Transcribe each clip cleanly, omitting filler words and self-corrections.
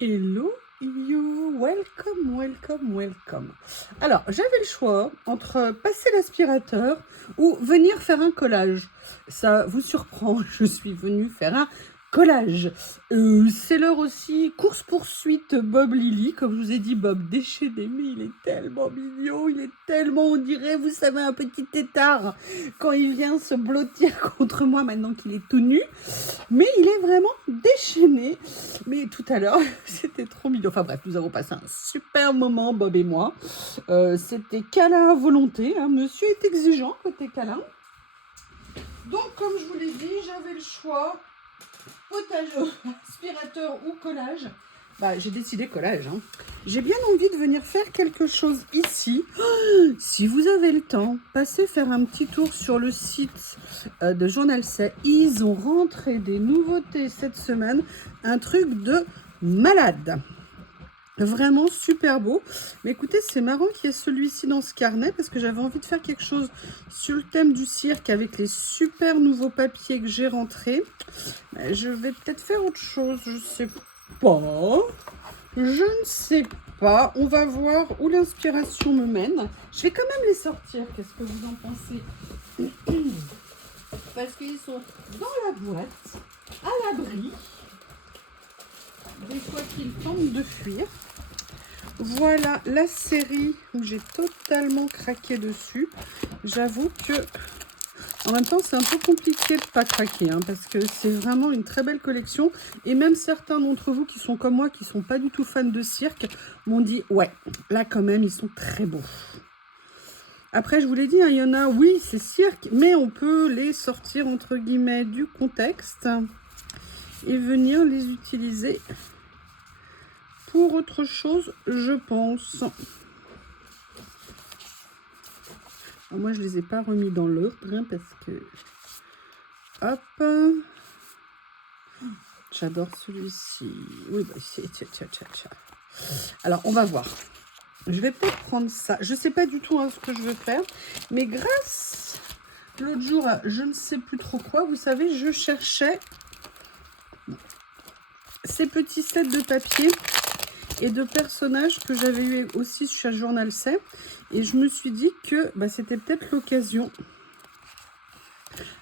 Hello you, welcome, welcome, welcome. Alors, j'avais le choix entre passer l'aspirateur ou venir faire un collage. Ça vous surprend, je suis venue faire un collage. C'est l'heure aussi, course-poursuite Bob Lily. Comme je vous ai dit, Bob déchaîné, mais il est tellement mignon, il est tellement, on dirait, vous savez, un petit tétard quand il vient se blottir contre moi maintenant qu'il est tout nu. Mais il est vraiment déchaîné. Mais tout à l'heure, c'était trop mignon. Enfin bref, nous avons passé un super moment, Bob et moi. C'était câlin à volonté. Hein. Monsieur est exigeant côté câlin. Donc, comme je vous l'ai dit, j'avais le choix potage, aspirateur ou collage. Bah, j'ai décidé collage. Hein. J'ai bien envie de venir faire quelque chose ici. Oh, si vous avez le temps, passez faire un petit tour sur le site de Journal C. Ils ont rentré des nouveautés cette semaine. Un truc de malade. Vraiment super beau. Mais écoutez, c'est marrant qu'il y ait celui-ci dans ce carnet parce que j'avais envie de faire quelque chose sur le thème du cirque avec les super nouveaux papiers que j'ai rentrés. Je vais peut-être faire autre chose, je sais pas. Je ne sais pas. On va voir où l'inspiration me mène. Je vais quand même les sortir. Qu'est-ce que vous en pensez? Parce qu'ils sont dans la boîte, à l'abri, des fois qu'ils tentent de fuir. Voilà la série où j'ai totalement craqué dessus. J'avoue que en même temps c'est un peu compliqué de pas craquer hein, parce que c'est vraiment une très belle collection et même certains d'entre vous qui sont comme moi qui sont pas du tout fans de cirque m'ont dit ouais là quand même ils sont très beaux. Après je vous l'ai dit hein, il y en a oui c'est cirque mais on peut les sortir entre guillemets du contexte et venir les utiliser pour autre chose je pense. Alors moi, je ne les ai pas remis dans l'ordre hein, parce que... Hop. J'adore celui-ci. Oui, bah, c'est... Alors, on va voir. Je vais peut-être prendre ça. Je ne sais pas du tout hein, ce que je veux faire. Mais grâce... L'autre jour, je ne sais plus trop quoi. Vous savez, je cherchais ces petits sets de papier et de personnages que j'avais eu aussi chez Journal C. Et je me suis dit que bah, c'était peut-être l'occasion...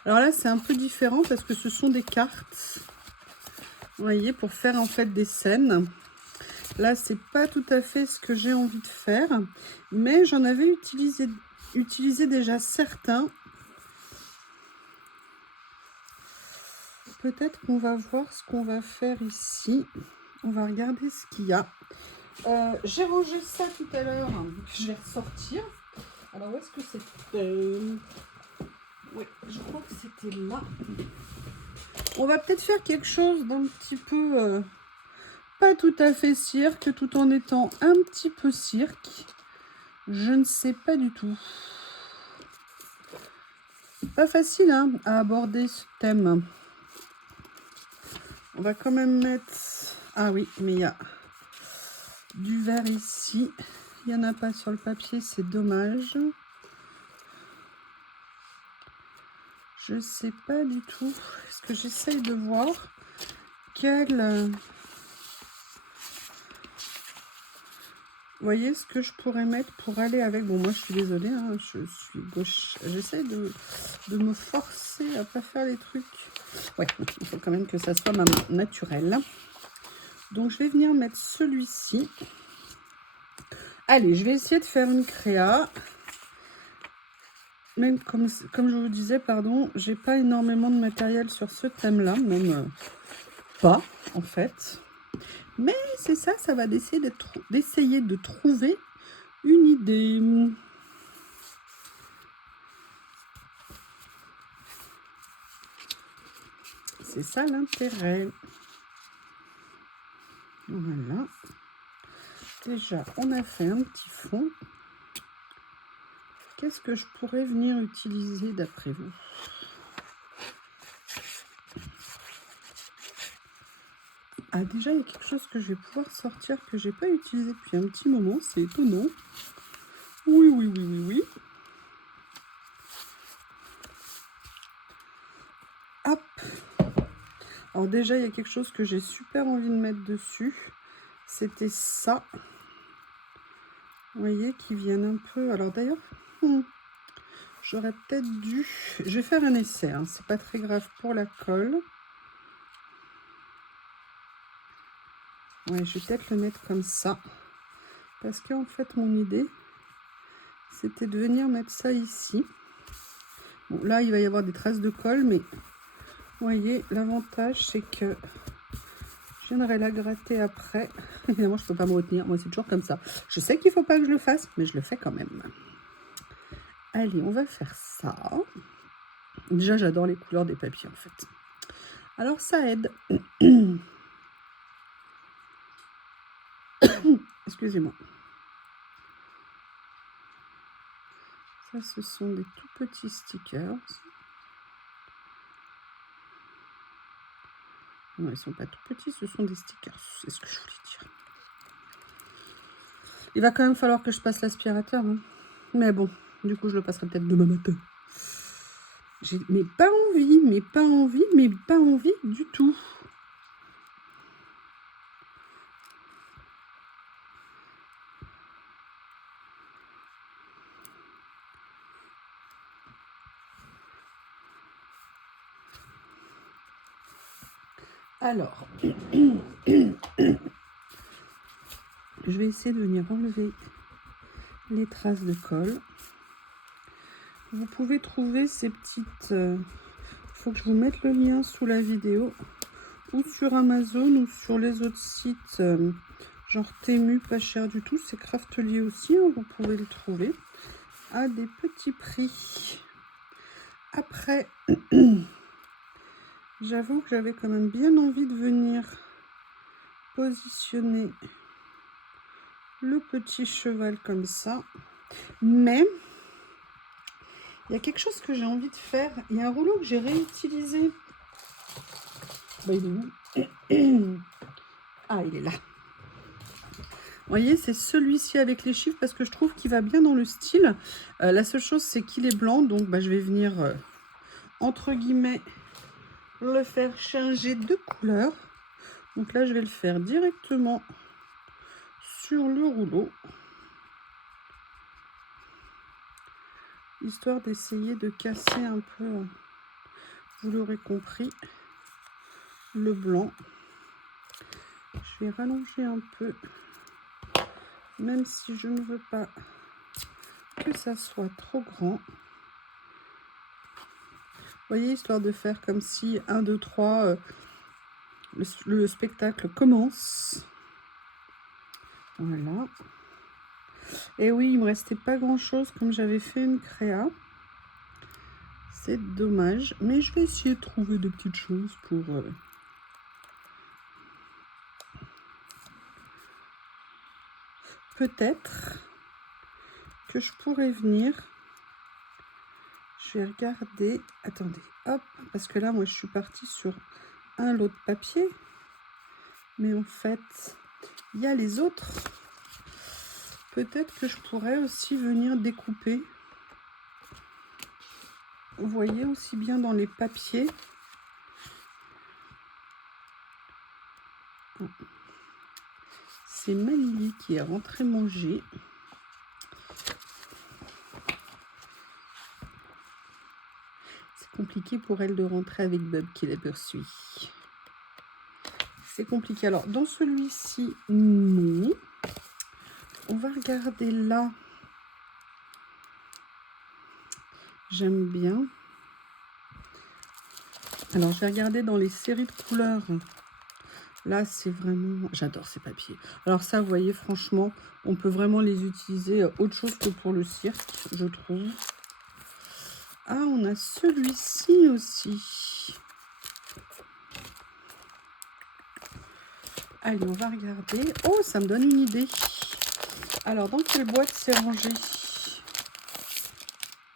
Alors là, c'est un peu différent parce que ce sont des cartes, vous voyez, pour faire en fait des scènes. Là, c'est pas tout à fait ce que j'ai envie de faire, mais j'en avais utilisé déjà certains. Peut-être qu'on va voir ce qu'on va faire ici. On va regarder ce qu'il y a. J'ai rangé ça tout à l'heure, je vais ressortir. Alors, où est-ce que c'était? Oui, je crois que c'était là. On va peut-être faire quelque chose d'un petit peu... pas tout à fait cirque, tout en étant un petit peu cirque. Je ne sais pas du tout. Pas facile hein, à aborder ce thème. On va quand même mettre... Ah oui, mais il y a du vert ici. Il n'y en a pas sur le papier, c'est dommage. Je ne sais pas du tout. Est-ce que j'essaye de voir quel... Vous voyez ce que je pourrais mettre pour aller avec... Bon, moi, je suis désolée, hein, je suis gauche. J'essaie de me forcer à pas faire les trucs. Ouais, il faut quand même que ça soit ma main naturelle. Donc, je vais venir mettre celui-ci. Allez, je vais essayer de faire une créa. Même comme je vous disais, pardon, j'ai pas énormément de matériel sur ce thème-là, même pas, en fait. Mais c'est ça, ça va d'essayer de trouver une idée. C'est ça l'intérêt. Voilà. Déjà, on a fait un petit fond. Qu'est-ce que je pourrais venir utiliser d'après vous? Ah, déjà, il y a quelque chose que je vais pouvoir sortir que j'ai pas utilisé depuis un petit moment. C'est étonnant. Oui, oui, oui, oui, oui. Hop. Alors déjà, il y a quelque chose que j'ai super envie de mettre dessus. c'était ça. Vous voyez, qui viennent un peu... Alors d'ailleurs, j'aurais peut-être dû... Je vais faire un essai, hein. C'est pas très grave pour la colle. Ouais, je vais peut-être le mettre comme ça. Parce qu'en fait, mon idée, c'était de venir mettre ça ici. Bon, là, il va y avoir des traces de colle, mais vous voyez, l'avantage, c'est que je viendrai la gratter après. Évidemment, je ne peux pas me retenir. Moi, c'est toujours comme ça. Je sais qu'il ne faut pas que je le fasse, mais je le fais quand même. Allez, on va faire ça. Déjà, j'adore les couleurs des papiers, en fait. Alors, ça aide. Excusez-moi. Ça, ce sont des tout petits stickers. Non, ils ne sont pas tout petits, ce sont des stickers. C'est ce que je voulais dire. Il va quand même falloir que je passe l'aspirateur. Hein. Mais bon, du coup, je le passerai peut-être demain matin. Mais pas envie, mais pas envie, mais pas envie du tout. Alors, je vais essayer de venir enlever les traces de colle. Vous pouvez trouver ces petites... Il faut que je vous mette le lien sous la vidéo. Ou sur Amazon ou sur les autres sites, genre Temu, pas cher du tout. C'est Craftelier aussi, hein, vous pouvez le trouver à des petits prix. Après, j'avoue que j'avais quand même bien envie de venir positionner le petit cheval comme ça. Mais il y a quelque chose que j'ai envie de faire. Il y a un rouleau que j'ai réutilisé. Bah, il est où? Ah, il est là. Vous voyez, c'est celui-ci avec les chiffres parce que je trouve qu'il va bien dans le style. La seule chose, c'est qu'il est blanc. Donc, bah, je vais venir, entre guillemets, le faire changer de couleur. Donc là, je vais le faire directement sur le rouleau. Histoire d'essayer de casser un peu, vous l'aurez compris, le blanc. Je vais rallonger un peu, même si je ne veux pas que ça soit trop grand. Vous voyez, histoire de faire comme si 1, 2, 3, le spectacle commence. Voilà. Et oui, il me restait pas grand chose comme j'avais fait une créa. C'est dommage, mais je vais essayer de trouver des petites choses pour... Peut-être que je pourrais venir... Je vais regarder... Attendez, hop, parce que là, moi, je suis partie sur un lot de papier. Mais en fait, il y a les autres. Peut-être que je pourrais aussi venir découper. Vous voyez, aussi bien dans les papiers. C'est Malili qui est rentrée manger. C'est compliqué pour elle de rentrer avec Bob qui la poursuit. C'est compliqué. Alors, dans celui-ci, non. On va regarder là. J'aime bien. Alors, je vais regarder dans les séries de couleurs. Là, c'est vraiment... J'adore ces papiers. Alors ça, vous voyez, franchement, on peut vraiment les utiliser autre chose que pour le cirque, je trouve. Ah, on a celui-ci aussi. Allez, on va regarder. Oh, ça me donne une idée. Alors, dans quelle boîte c'est rangé?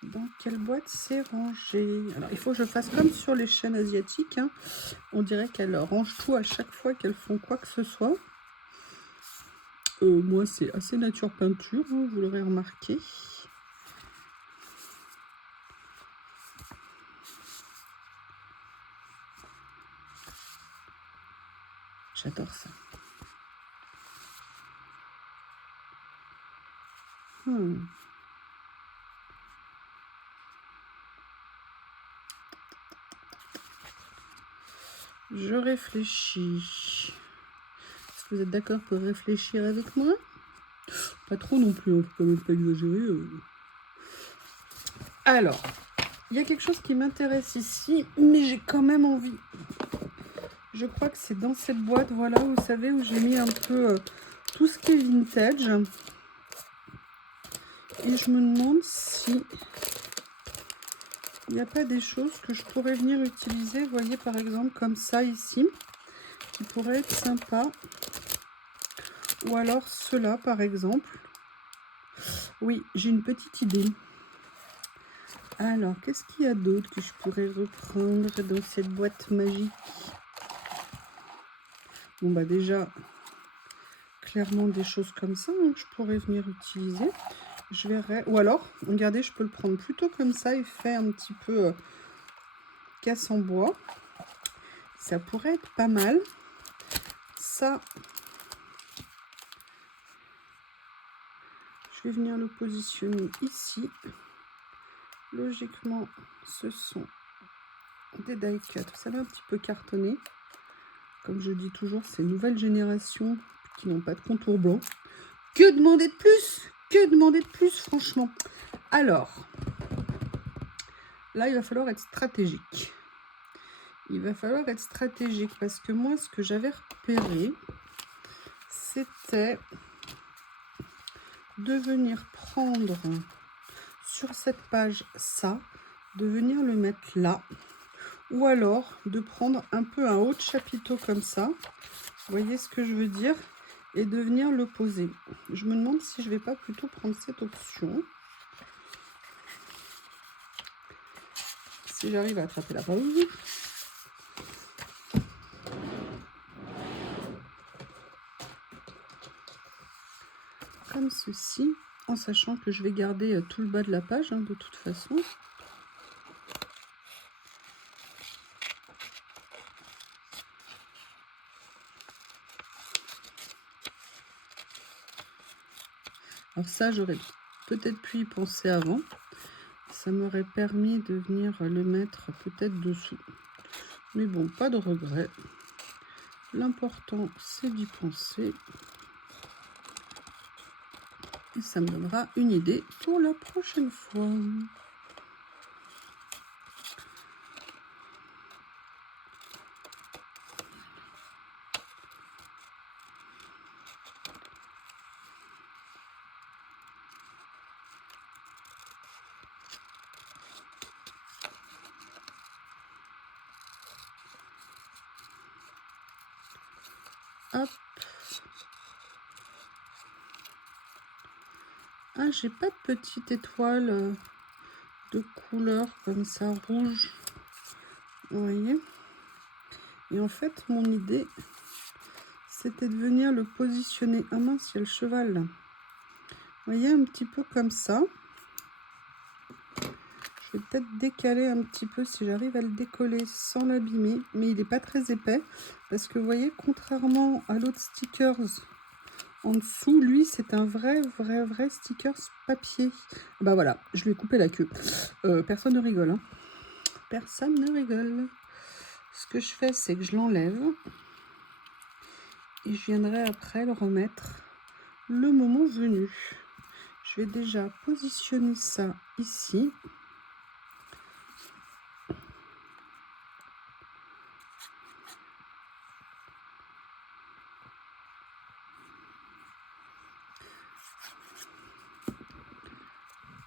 Dans quelle boîte c'est rangé? Alors, il faut que je fasse comme sur les chaînes asiatiques. Hein. On dirait qu'elles rangent tout à chaque fois qu'elles font quoi que ce soit. Moi, c'est assez nature peinture, hein, vous l'aurez remarqué. J'adore ça. Je réfléchis. Est-ce que vous êtes d'accord pour réfléchir avec moi? Pas trop non plus, faut quand même pas exagérer. Alors, il y a quelque chose qui m'intéresse ici, mais j'ai quand même envie. Je crois que c'est dans cette boîte, voilà, vous savez, où j'ai mis un peu tout ce qui est vintage. Et je me demande si il n'y a pas des choses que je pourrais venir utiliser, vous voyez, par exemple, comme ça ici, qui pourrait être sympa. Ou alors cela, par exemple. Oui, j'ai une petite idée. Alors, qu'est-ce qu'il y a d'autre que je pourrais reprendre dans cette boîte magique? Bon, bah déjà, clairement des choses comme ça hein, que je pourrais venir utiliser. Je verrai. Ou alors, regardez, je peux le prendre plutôt comme ça et faire un petit peu casse en bois. Ça pourrait être pas mal. Ça, je vais venir le positionner ici. Logiquement, ce sont des die cut. Ça va un petit peu cartonner. Comme je dis toujours, c'est une nouvelle génération qui n'ont pas de contour blanc. Que demander de plus? Que demander de plus, franchement? Alors, là, il va falloir être stratégique. Il va falloir être stratégique parce que moi, ce que j'avais repéré, c'était de venir prendre sur cette page ça, de venir le mettre là, ou alors de prendre un peu un haut de chapiteau comme ça, vous voyez ce que je veux dire, et de venir le poser. Je me demande si je vais pas plutôt prendre cette option. Si j'arrive à attraper la page. Comme ceci, en sachant que je vais garder tout le bas de la page hein, de toute façon. Alors ça, j'aurais peut-être pu y penser avant. Ça m'aurait permis de venir le mettre peut-être dessous. Mais bon, pas de regret. L'important, c'est d'y penser. Et ça me donnera une idée pour la prochaine fois. Hop. Ah, j'ai pas de petite étoile de couleur comme ça, rouge. Vous voyez? Et en fait, mon idée, c'était de venir le positionner. Ah mince, il y a le cheval là. Vous voyez, un petit peu comme ça. Je vais peut-être décaler un petit peu si j'arrive à le décoller sans l'abîmer. Mais il n'est pas très épais. Parce que vous voyez, contrairement à l'autre stickers en dessous, lui, c'est un vrai stickers papier. Bah voilà, je lui ai coupé la queue. Personne ne rigole. Hein. Personne ne rigole. Ce que je fais, c'est que je l'enlève. Et je viendrai après le remettre le moment venu. Je vais déjà positionner ça ici.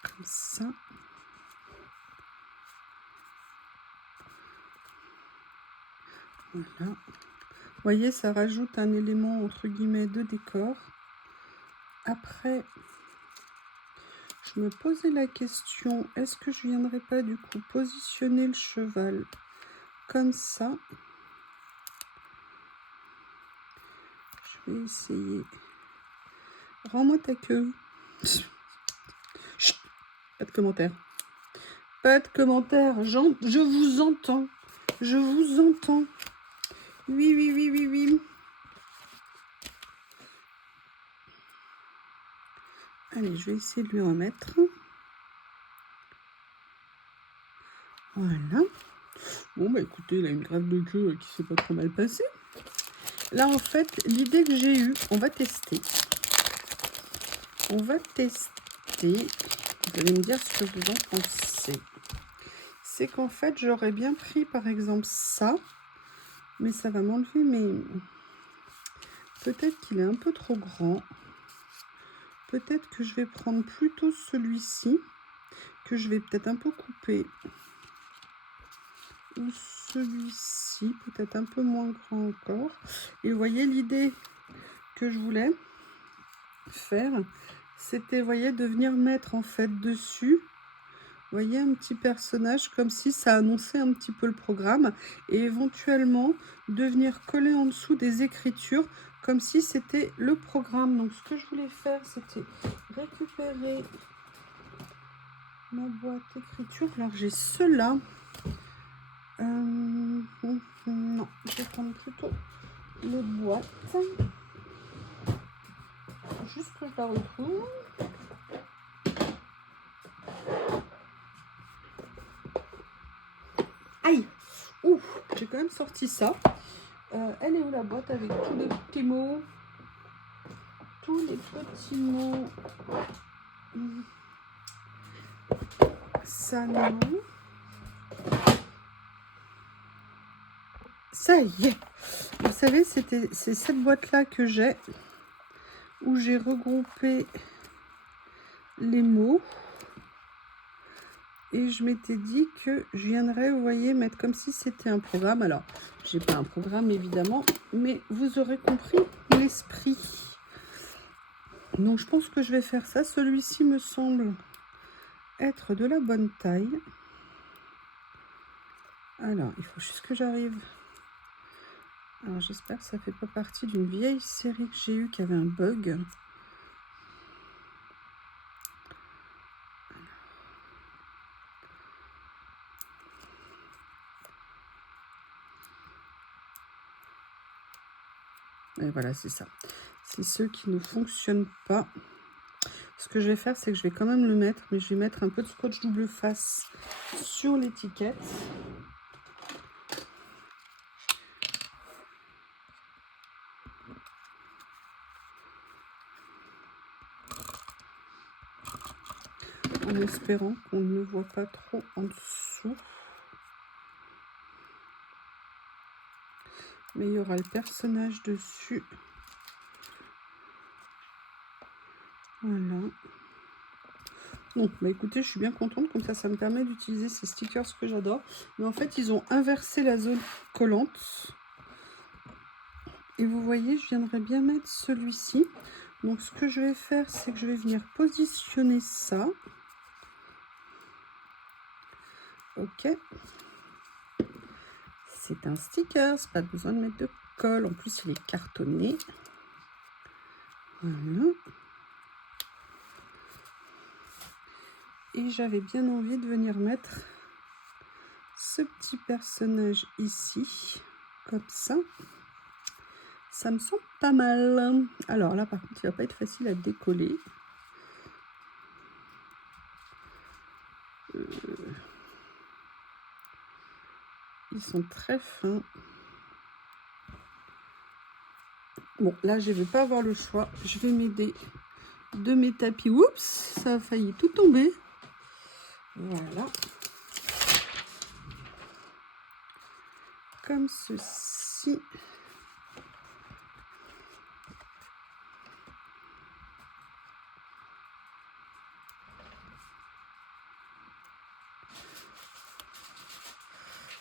Comme ça. Voilà. Vous voyez, ça rajoute un élément entre guillemets de décor. Après, je me posais la question, est-ce que je viendrais pas du coup positionner le cheval comme ça? Je vais essayer. Rends-moi ta queue. Chut, pas de commentaires. Pas de commentaires. Je vous entends. Je vous entends. Oui, oui, oui, oui, oui. Allez, je vais essayer de lui remettre. Voilà. Bon, bah écoutez, il a une greffe de queue qui s'est pas trop mal passée. Là, en fait, l'idée que j'ai eue, on va tester. On va tester. Vous allez me dire ce que vous en pensez. C'est qu'en fait, j'aurais bien pris, par exemple, ça. Mais ça va m'enlever mes... Peut-être qu'il est un peu trop grand. Peut-être que je vais prendre plutôt celui-ci, que je vais peut-être un peu couper. Ou celui-ci, peut-être un peu moins grand encore. Et vous voyez, l'idée que je voulais faire, c'était, vous voyez, de venir mettre en fait dessus, vous voyez, un petit personnage comme si ça annonçait un petit peu le programme, et éventuellement de venir coller en dessous des écritures comme si c'était le programme. Donc ce que je voulais faire, c'était récupérer ma boîte écriture. Alors j'ai ceux-là. Non, je vais prendre plutôt les boîtes. Juste que je la retrouve. Aïe! Ouf! J'ai quand même sorti ça. Elle est où la boîte avec tous les petits mots? Tous les petits mots. Salon. Ça y est! Vous savez, c'est cette boîte-là que j'ai, où j'ai regroupé les mots. Et je m'étais dit que je viendrais, vous voyez, mettre comme si c'était un programme. Alors, j'ai pas un programme évidemment, mais vous aurez compris l'esprit. Donc, je pense que je vais faire ça. Celui-ci me semble être de la bonne taille. Alors, il faut juste que j'arrive. Alors, j'espère que ça fait pas partie d'une vieille série que j'ai eue qui avait un bug. Et voilà, c'est ça. C'est ceux qui ne fonctionnent pas. Ce que je vais faire, c'est que je vais quand même le mettre, mais je vais mettre un peu de scotch double face sur l'étiquette. En espérant qu'on ne voit pas trop en dessous. Mais il y aura le personnage dessus. Voilà. Bon, bah écoutez, je suis bien contente, comme ça me permet d'utiliser ces stickers que j'adore. Mais en fait, ils ont inversé la zone collante. Et vous voyez, je viendrai bien mettre celui-ci. Donc, ce que je vais faire, c'est que je vais venir positionner ça. Ok. C'est un sticker, pas besoin de mettre de colle. En plus, il est cartonné. Voilà. Et j'avais bien envie de venir mettre ce petit personnage ici, comme ça. Ça me semble pas mal. Alors là, par contre, il va pas être facile à décoller. Ils sont très fins. Bon, là, je ne vais pas avoir le choix. Je vais m'aider de mes tapis. Oups, ça a failli tout tomber. Voilà. Comme ceci.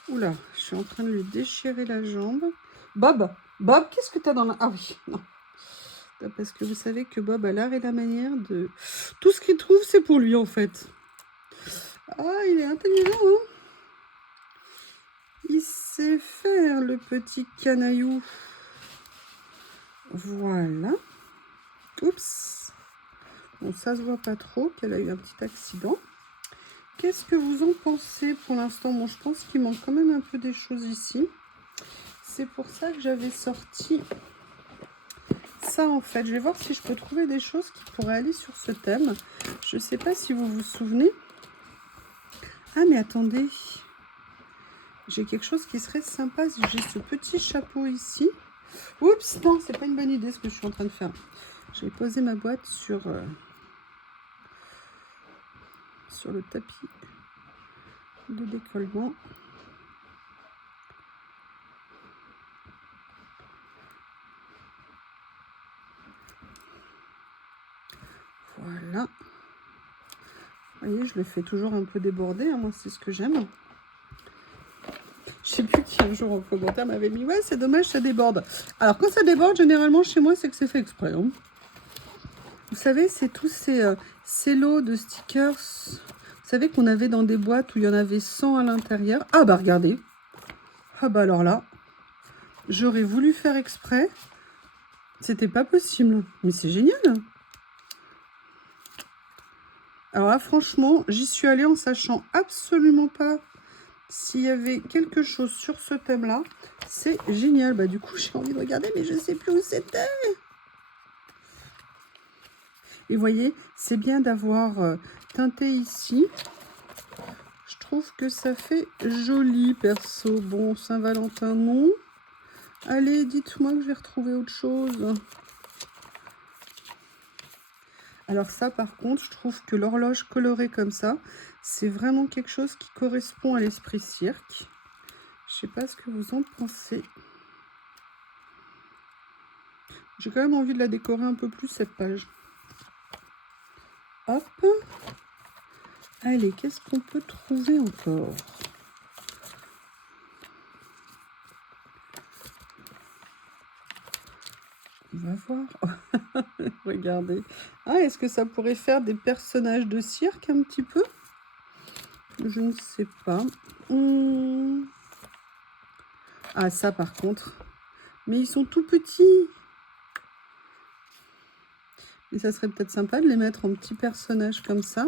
Oula, je suis en train de lui déchirer la jambe. Bob, Bob, qu'est-ce que tu as dans la... Ah oui, non. Parce que vous savez que Bob a l'art et la manière de... Tout ce qu'il trouve, c'est pour lui, en fait. Ah, il est intelligent, hein. Il sait faire, le petit canaillou. Voilà. Oups. Bon, ça se voit pas trop qu'elle a eu un petit accident. Qu'est-ce que vous en pensez pour l'instant? Bon, je pense qu'il manque quand même un peu des choses ici. C'est pour ça que j'avais sorti ça en fait. Je vais voir si je peux trouver des choses qui pourraient aller sur ce thème. Je ne sais pas si vous vous souvenez. Ah mais attendez. J'ai quelque chose qui serait sympa si j'ai ce petit chapeau ici. Oups, non, c'est pas une bonne idée ce que je suis en train de faire. J'ai posé ma boîte sur le tapis de décollement. Voilà. Vous voyez, je le fais toujours un peu déborder. Hein, moi, c'est ce que j'aime. Je sais plus qui un jour en commentaire m'avait mis « Ouais, c'est dommage, ça déborde. » Alors, quand ça déborde, généralement, chez moi, c'est que c'est fait exprès. Hein. Vous savez, c'est tous ces lots de stickers. Vous savez qu'on avait dans des boîtes où il y en avait 100 à l'intérieur. Ah bah, regardez. Ah bah, alors là, j'aurais voulu faire exprès. C'était pas possible. Mais c'est génial. Alors là, franchement, j'y suis allée en sachant absolument pas s'il y avait quelque chose sur ce thème-là. C'est génial. Bah, du coup, j'ai envie de regarder, mais je ne sais plus où c'était. Et vous voyez, c'est bien d'avoir teinté ici. Je trouve que ça fait joli, perso. Bon, Saint-Valentin, non. Allez, dites-moi que je vais retrouver autre chose. Alors ça, par contre, je trouve que l'horloge colorée comme ça, c'est vraiment quelque chose qui correspond à l'esprit cirque. Je sais pas ce que vous en pensez. J'ai quand même envie de la décorer un peu plus, cette page. Hop. Allez, qu'est-ce qu'on peut trouver encore? On va voir. Regardez. Ah, est-ce que ça pourrait faire des personnages de cirque un petit peu? Je ne sais pas. Ah, ça par contre. Mais ils sont tout petits. Et ça serait peut-être sympa de les mettre en petits personnages comme ça.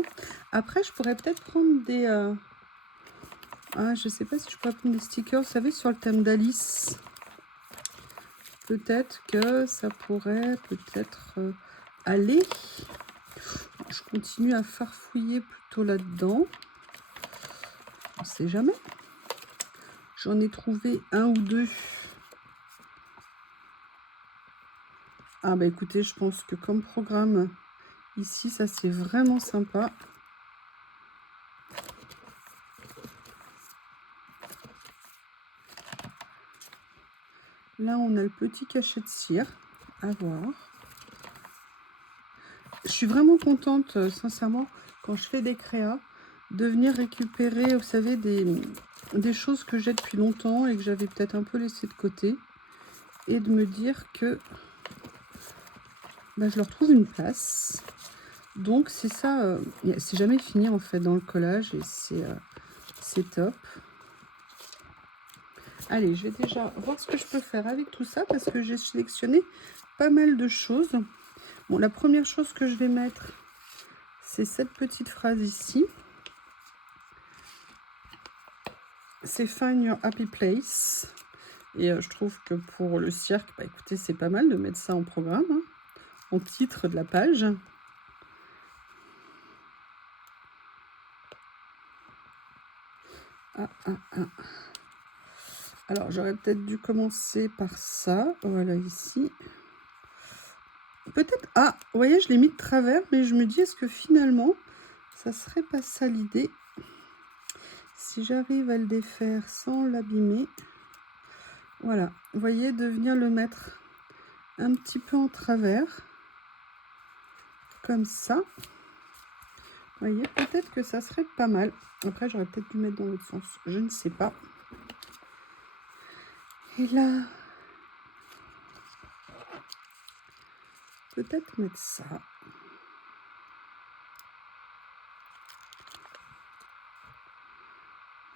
Après, je pourrais peut-être prendre des... Ah, je sais pas si je pourrais prendre des stickers, vous savez, sur le thème d'Alice. Peut-être que ça pourrait peut-être aller. Je continue à farfouiller plutôt là-dedans. On ne sait jamais. J'en ai trouvé un ou deux. Ah bah écoutez, je pense que comme programme, ici, ça c'est vraiment sympa. Là, on a le petit cachet de cire à voir. Je suis vraiment contente, sincèrement, quand je fais des créas, de venir récupérer, vous savez, des choses que j'ai depuis longtemps et que j'avais peut-être un peu laissé de côté. Et de me dire que bah, je leur trouve une place. Donc, c'est ça, c'est jamais fini en fait dans le collage et c'est top. Allez, je vais déjà voir ce que je peux faire avec tout ça parce que j'ai sélectionné pas mal de choses. Bon, la première chose que je vais mettre, c'est cette petite phrase ici. C'est Find Your Happy Place. Et je trouve que pour le cirque, bah, écoutez, c'est pas mal de mettre ça en programme, hein, en titre de la page. Alors, j'aurais peut-être dû commencer par ça. Voilà, ici. Peut-être... Ah, vous voyez, je l'ai mis de travers, mais je me dis, est-ce que finalement, ça serait pas ça l'idée? Si j'arrive à le défaire sans l'abîmer. Voilà, vous voyez, de venir le mettre un petit peu en travers. Comme ça. Vous voyez, peut-être que ça serait pas mal. Après, j'aurais peut-être dû mettre dans l'autre sens. Je ne sais pas. Et là, peut-être mettre ça.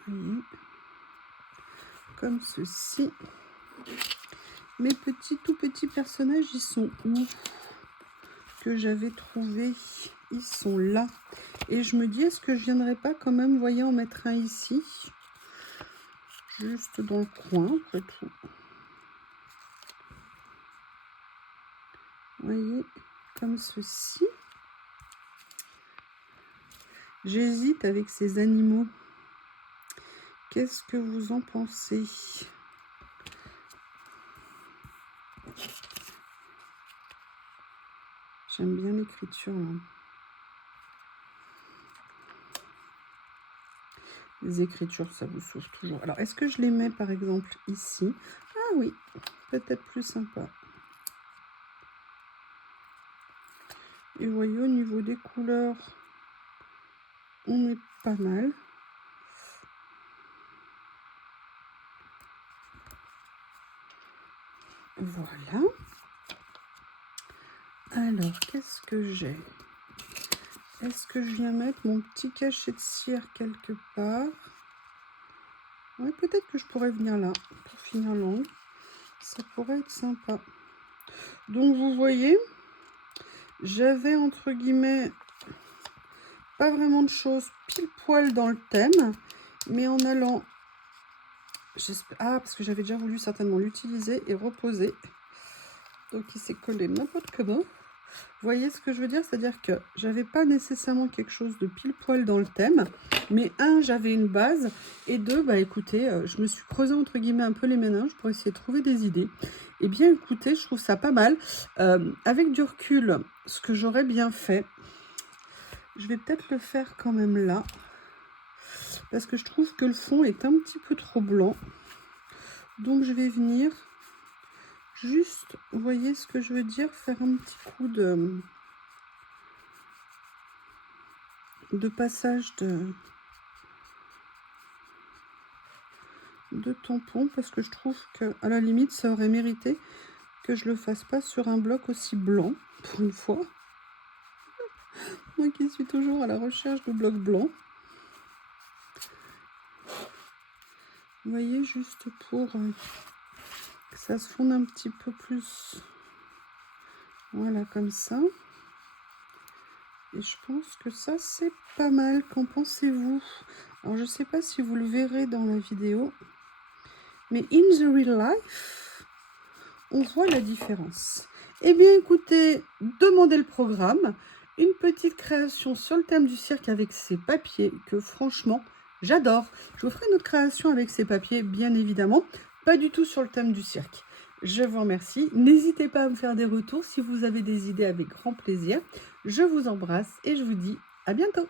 Vous voyez, comme ceci. Mes petits, tout petits personnages, ils sont où? Que j'avais trouvé, ils sont là. Et je me dis, est-ce que je viendrai pas quand même, voyez, en mettre un ici, juste dans le coin, après tout. voyez, comme ceci. J'hésite avec ces animaux. Qu'est-ce que vous en pensez? J'aime bien l'écriture là. Les écritures, ça vous souffle toujours. Alors, est-ce que je les mets par exemple ici? Ah oui, peut-être plus sympa. Et vous voyez, au niveau des couleurs, on est pas mal. Voilà. Alors, qu'est-ce que j'ai? Est-ce que je viens mettre mon petit cachet de cire quelque part? Oui, peut-être que je pourrais venir là pour finir l'angle. Ça pourrait être sympa. Donc, vous voyez, j'avais entre guillemets pas vraiment de choses pile poil dans le thème, mais en allant... Ah, parce que j'avais déjà voulu certainement l'utiliser et reposer. Donc, il s'est collé n'importe comment. Vous voyez ce que je veux dire? C'est-à-dire que j'avais pas nécessairement quelque chose de pile poil dans le thème, mais un, j'avais une base, et deux, bah écoutez, je me suis creusé entre guillemets un peu les méninges pour essayer de trouver des idées. Et bien écoutez, je trouve ça pas mal. Avec du recul, ce que j'aurais bien fait, je vais peut-être le faire quand même là, parce que je trouve que le fond est un petit peu trop blanc. Donc je vais venir juste, vous voyez ce que je veux dire, faire un petit coup de passage de tampon, parce que je trouve que à la limite ça aurait mérité que je le fasse pas sur un bloc aussi blanc pour une fois. Moi qui suis toujours à la recherche de blocs blancs. Vous voyez, juste pour que ça se fonde un petit peu plus. Voilà, comme ça. Et je pense que ça, c'est pas mal. Qu'en pensez-vous? Alors, je sais pas si vous le verrez dans la vidéo, mais in the real life, on voit la différence. Eh bien, écoutez, demandez le programme. Une petite création sur le thème du cirque avec ces papiers que, franchement, j'adore. Je vous ferai une autre création avec ces papiers, bien évidemment. Pas du tout sur le thème du cirque. Je vous remercie. N'hésitez pas à me faire des retours si vous avez des idées, avec grand plaisir. Je vous embrasse et je vous dis à bientôt.